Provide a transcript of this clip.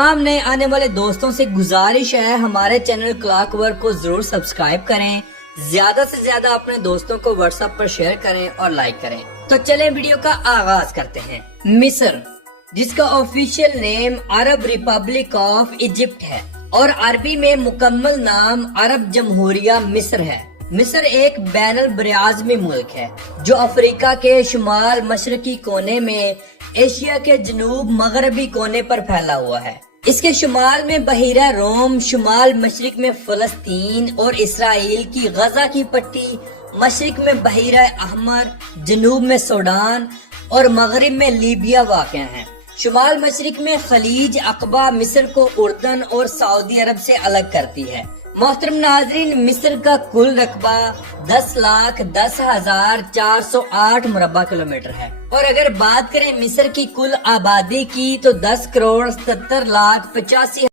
تمام نئے آنے والے دوستوں سے گزارش ہے ہمارے چینل کلاک ورک کو ضرور سبسکرائب کریں، زیادہ سے زیادہ اپنے دوستوں کو واٹس ایپ پر شیئر کریں اور لائک کریں۔ تو چلیں ویڈیو کا آغاز کرتے ہیں۔ مصر، جس کا official name Arab republic of Egypt ہے اور عربی میں مکمل نام عرب جمہوریہ مصر ہے۔ مصر ایک بین البراعظمی ملک ہے جو افریقہ کے شمال مشرقی کونے میں ایشیا کے جنوب مغربی کونے پر پھیلا ہوا ہے۔ اس کے شمال میں بحیرہ روم، شمال مشرق میں فلسطین اور اسرائیل کی غزہ کی پٹی، مشرق میں بحیرہ احمر، جنوب میں سوڈان اور مغرب میں لیبیا واقع ہیں۔ شمال مشرق میں خلیج عقبہ مصر کو اردن اور سعودی عرب سے الگ کرتی ہے۔ محترم ناظرین، مصر کا کل رقبہ 10,10,408 مربع کلومیٹر ہے، اور اگر بات کریں مصر کی کل آبادی کی تو 10,77,85,000